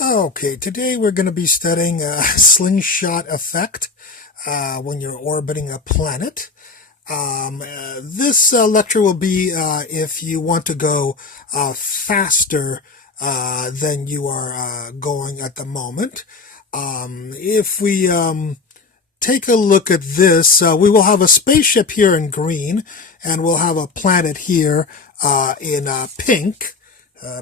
Okay, today we're going to be studying slingshot effect when you're orbiting a planet. This lecture will be if you want to go faster than you are going at the moment. If we take a look at this, we will have a spaceship here in green, and we'll have a planet here in pink,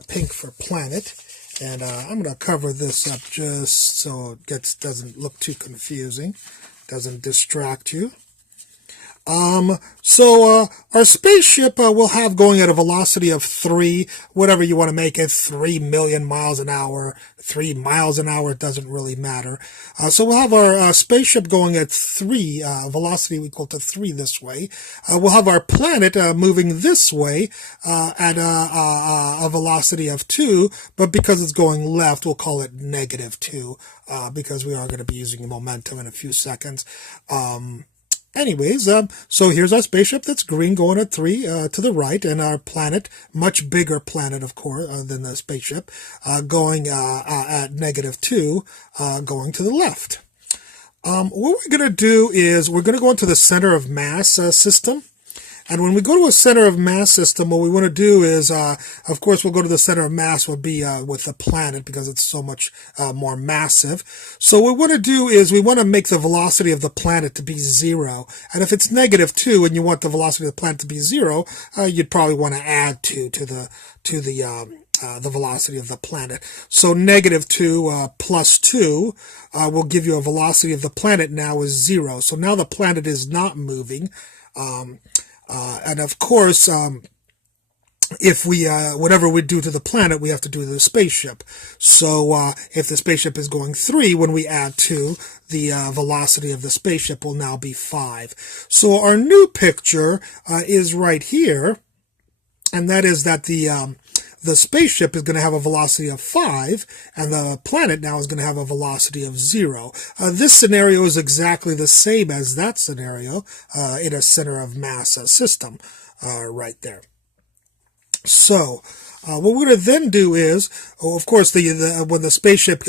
pink for planet. And I'm going to cover this up just so it doesn't look too confusing, doesn't distract you. Our spaceship will have going at a velocity of 3, whatever you want to make it, 3 million miles an hour, 3 miles an hour, it doesn't really matter. So we'll have our spaceship going at 3, velocity equal to 3 this way. We'll have our planet moving this way at a velocity of 2, but because it's going left, we'll call it -2, because we are going to be using momentum in a few seconds. Anyways, so here's our spaceship that's green going at 3 to the right, and our planet, much bigger planet, of course, than the spaceship, going at -2, going to the left. What we're going to do is we're going to go into the center of mass system. And when we go to a center of mass system, what we want to do is, of course, we'll go to the center of mass will be with the planet because it's so much more massive. So what we want to do is we want to make the velocity of the planet to be 0. And if it's -2 and you want the velocity of the planet to be 0, you'd probably want to add 2 to the velocity of the planet. So -2 plus 2 will give you a velocity of the planet now is 0. So now the planet is not moving. And of course, if we, whatever we do to the planet, we have to do to the spaceship. So, if the spaceship is going 3, when we add 2, the velocity of the spaceship will now be 5. So our new picture is right here, and that is that the spaceship is going to have a velocity of 5, and the planet now is going to have a velocity of 0. This scenario is exactly the same as that scenario in a center of mass system right there. So, what we're going to then do is, of course, when the spaceship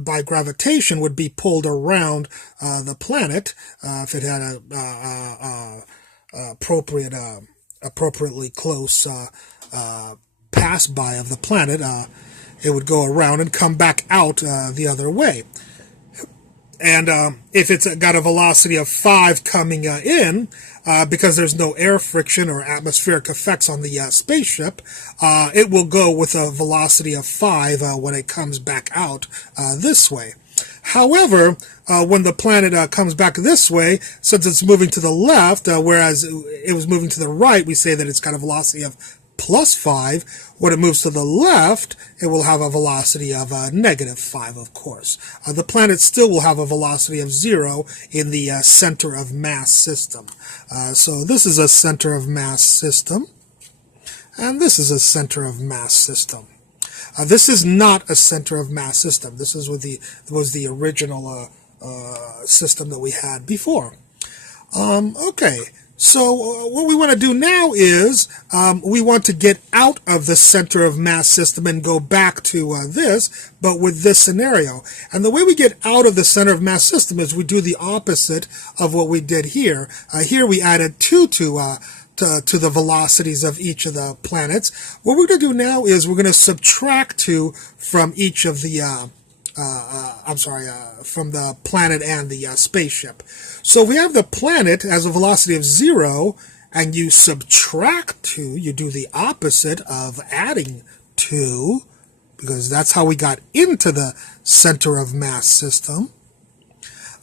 by gravitation would be pulled around the planet, if it had a appropriately close pass by of the planet, it would go around and come back out the other way. And if it's got a velocity of 5 coming in, because there's no air friction or atmospheric effects on the spaceship, it will go with a velocity of 5 when it comes back out this way. However, when the planet comes back this way, since it's moving to the left, whereas it was moving to the right, we say that it's got a velocity of +5. When it moves to the left, it will have a velocity of -5, of course. The planet still will have a velocity of 0 in the center of mass system. So this is a center of mass system, and this is a center of mass system. This is not a center of mass system. This was the original system that we had before. Okay. So what we want to do now is we want to get out of the center of mass system and go back to this, but with this scenario. And the way we get out of the center of mass system is we do the opposite of what we did here. Here we added 2 to the velocities of each of the planets. What we're going to do now is we're going to subtract 2 from each of the from the planet and the spaceship. So we have the planet as a velocity of 0, and you subtract 2, you do the opposite of adding 2, because that's how we got into the center of mass system.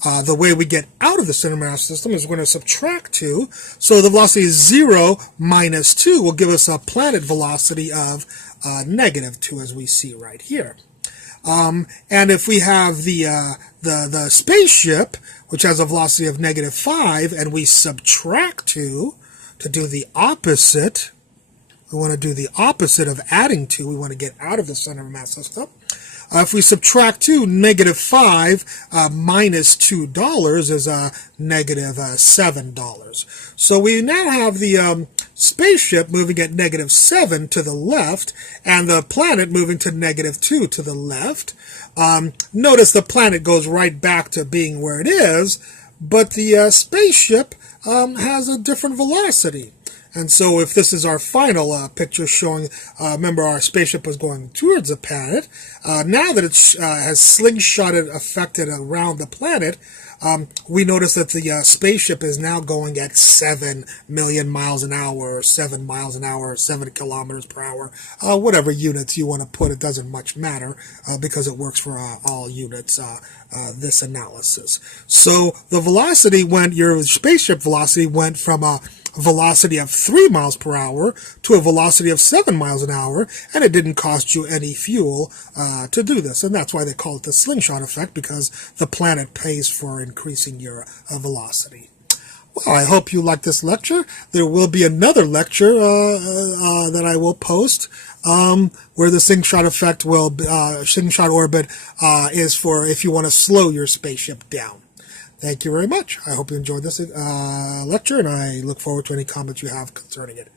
The way we get out of the center of mass system is we're going to subtract 2. So the velocity is 0 minus 2 will give us a planet velocity of -2, as we see right here. And if we have the spaceship, which has a velocity of -5, and we subtract 2 to do the opposite, we want to do the opposite of adding 2. We want to get out of the center of mass system. If we subtract 2, negative 5 minus $2 is negative $7. So we now have the spaceship moving at negative 7 to the left, and the planet moving to negative 2 to the left. Notice the planet goes right back to being where it is, but the spaceship has a different velocity. And so if this is our final picture showing, remember our spaceship was going towards the planet, now that it has slingshotted affected around the planet, we notice that the spaceship is now going at 7 million miles an hour, or 7 miles an hour, or 7 kilometers per hour, whatever units you want to put, it doesn't much matter, because it works for all units, this analysis. So the velocity your spaceship velocity went from a velocity of 3 miles per hour to a velocity of 7 miles an hour, and it didn't cost you any fuel to do this. And that's why they call it the slingshot effect, because the planet pays for increasing your velocity. Well, I hope you liked this lecture. There will be another lecture that I will post where the slingshot effect slingshot orbit is for if you want to slow your spaceship down. Thank you very much. I hope you enjoyed this lecture, and I look forward to any comments you have concerning it.